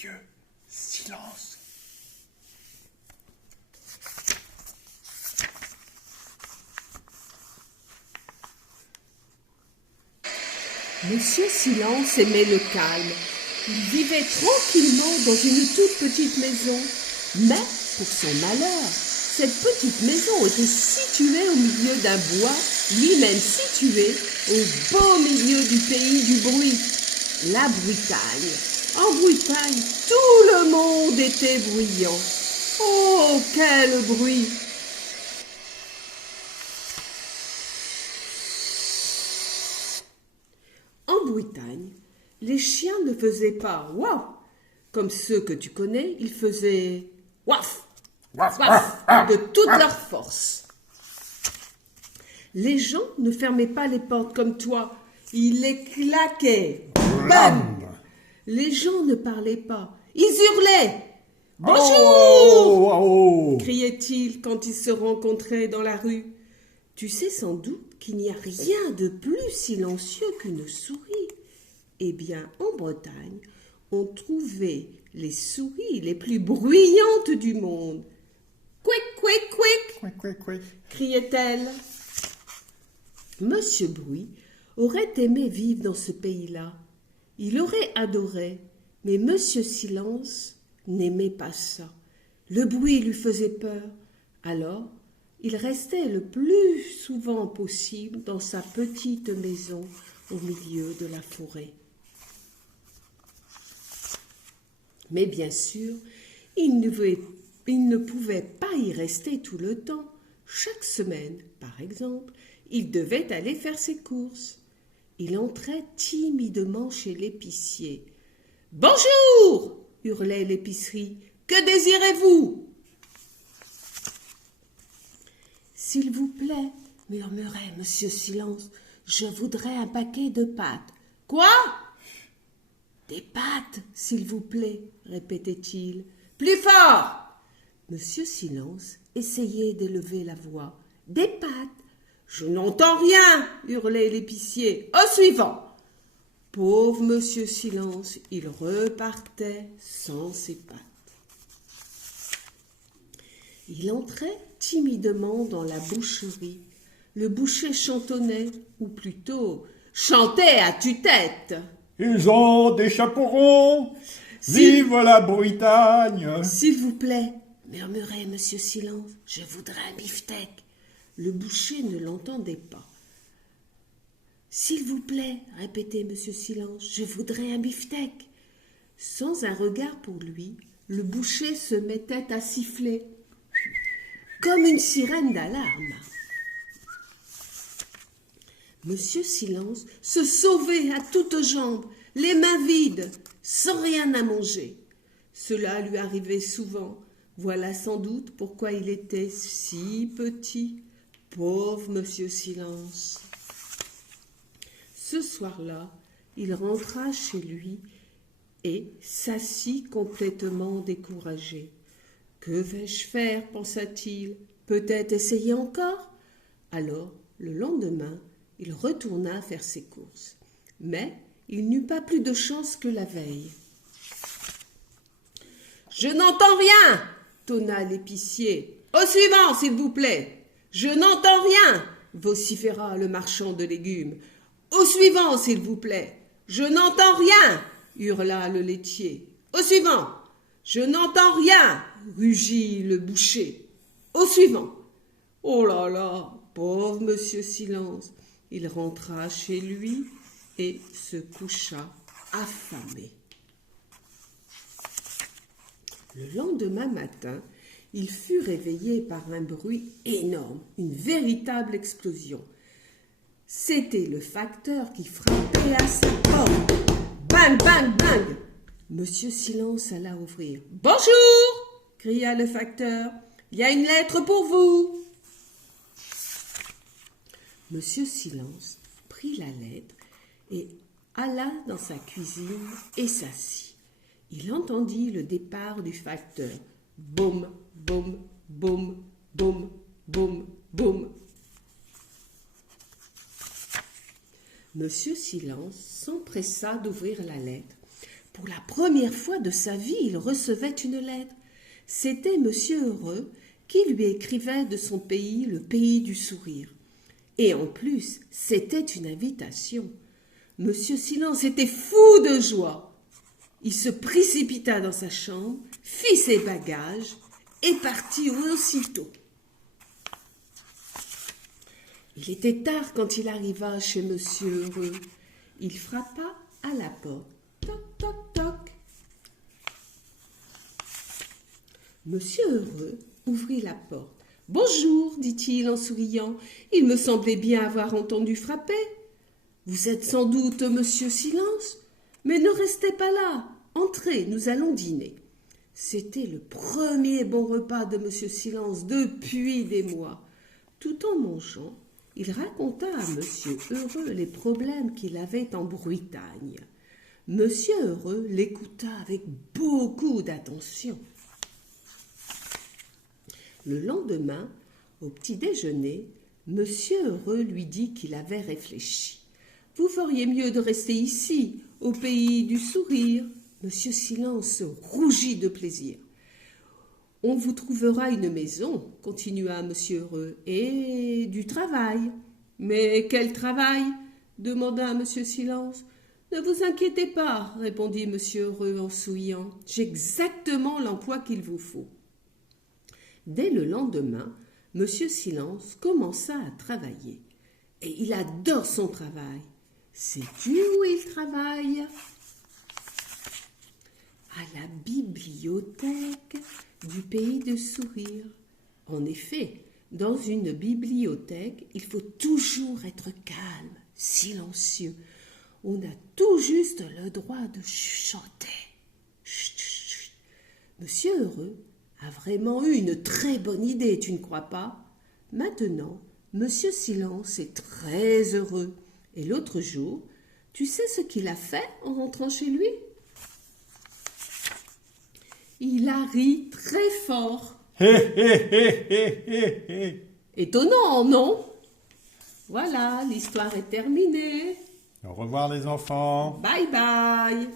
Monsieur Silence. Monsieur Silence aimait le calme. Il vivait tranquillement dans une toute petite maison. Mais, pour son malheur, cette petite maison était située au milieu d'un bois, lui-même situé au beau milieu du pays du bruit, la Bretagne. En Bretagne, tout le monde était bruyant. Oh, quel bruit! En Bretagne, les chiens ne faisaient pas « waouh » comme ceux que tu connais, ils faisaient « waf » Waf, waf waf, de toute leur force. Les gens ne fermaient pas les portes comme toi, ils les claquaient. Bam! Les gens ne parlaient pas, ils hurlaient. « Bonjour !» Oh, oh. criait-il quand ils se rencontraient dans la rue. Tu sais sans doute qu'il n'y a rien de plus silencieux qu'une souris. Eh bien, en Bretagne, on trouvait les souris les plus bruyantes du monde. « Quick, quick, quick !» Quick, quick, quick. criait-elle. Monsieur Bruit aurait aimé vivre dans ce pays-là. Il aurait adoré, mais Monsieur Silence n'aimait pas ça. Le bruit lui faisait peur. Alors, il restait le plus souvent possible dans sa petite maison au milieu de la forêt. Mais bien sûr, il ne pouvait pas y rester tout le temps. Chaque semaine, par exemple, il devait aller faire ses courses. Il entrait timidement chez l'épicier. « Bonjour !» hurlait l'épicerie. « Que désirez-vous » ? « S'il vous plaît, murmurait Monsieur Silence, je voudrais un paquet de pâtes. »« Quoi ?»« Des pâtes, s'il vous plaît, répétait-il. »« Plus fort !» Monsieur Silence essayait d'élever la voix. « Des pâtes !»« Je n'entends rien !» hurlait l'épicier. « Au suivant !» Pauvre Monsieur Silence, il repartait sans ses pâtes. Il entrait timidement dans la boucherie. Le boucher chantonnait, ou plutôt chantait à tue-tête. Ils ont des chapeaux ronds. Vive la Bretagne. S'il vous plaît, murmurait Monsieur Silence, je voudrais un beefsteak. Le boucher ne l'entendait pas. S'il vous plaît, répétait Monsieur Silence, je voudrais un beefsteak. Sans un regard pour lui, le boucher se mettait à siffler, comme une sirène d'alarme. Monsieur Silence se sauvait à toutes jambes, les mains vides, sans rien à manger. Cela lui arrivait souvent. Voilà sans doute pourquoi il était si petit. Pauvre Monsieur Silence. Ce soir-là, il rentra chez lui et s'assit complètement découragé. « Que vais-je faire ?» pensa-t-il. « Peut-être essayer encore ?» Alors, le lendemain, il retourna faire ses courses. Mais il n'eut pas plus de chance que la veille. « Je n'entends rien !» tonna l'épicier. « Au suivant, s'il vous plaît !»« Je n'entends rien !» vociféra le marchand de légumes. « Au suivant, s'il vous plaît !»« Je n'entends rien !» hurla le laitier. « Au suivant !»« Je n'entends rien !» rugit le boucher. « Au suivant !» Oh là là, pauvre Monsieur Silence. Il rentra chez lui et se coucha affamé. Le lendemain matin, il fut réveillé par un bruit énorme, une véritable explosion. C'était le facteur qui frappait à sa porte. Bang, bang, bang! Monsieur Silence alla ouvrir. « Bonjour !» cria le facteur. « Il y a une lettre pour vous !» Monsieur Silence prit la lettre et alla dans sa cuisine et s'assit. Il entendit le départ du facteur. Boum, boum, boum, boum, boum, boum. Monsieur Silence s'empressa d'ouvrir la lettre. Pour la première fois de sa vie, il recevait une lettre. C'était Monsieur Heureux qui lui écrivait de son pays, le pays du sourire. Et en plus, c'était une invitation. Monsieur Silence était fou de joie. Il se précipita dans sa chambre, fit ses bagages et partit aussitôt. Il était tard quand il arriva chez Monsieur Heureux. Il frappa à la porte. Toc, toc, toc. Monsieur Heureux ouvrit la porte. « Bonjour, dit-il en souriant. Il me semblait bien avoir entendu frapper. Vous êtes sans doute Monsieur Silence, mais ne restez pas là. Entrez, nous allons dîner. » C'était le premier bon repas de Monsieur Silence depuis des mois. Tout en mangeant, il raconta à Monsieur Heureux les problèmes qu'il avait en Bretagne. Monsieur Heureux l'écouta avec beaucoup d'attention. Le lendemain, au petit-déjeuner, Monsieur Heureux lui dit qu'il avait réfléchi. « Vous feriez mieux de rester ici, au pays du sourire. » Monsieur Silence rougit de plaisir. « On vous trouvera une maison, continua Monsieur Heureux, et du travail. »« Mais quel travail ?» demanda Monsieur Silence. « Ne vous inquiétez pas, répondit Monsieur Heureux en souriant. J'ai exactement l'emploi qu'il vous faut. » Dès le lendemain, Monsieur Silence commença à travailler. Et il adore son travail. Sais-tu où il travaille ? À la bibliothèque du pays de sourire. En effet, dans une bibliothèque, il faut toujours être calme, silencieux. On a tout juste le droit de chuchoter. Chut, chut, chut. Monsieur Heureux a vraiment eu une très bonne idée, tu ne crois pas ? Maintenant, Monsieur Silence est très heureux. Et l'autre jour, tu sais ce qu'il a fait en rentrant chez lui ? Il a ri très fort. Étonnant, non ? Voilà, l'histoire est terminée. Au revoir les enfants. Bye bye.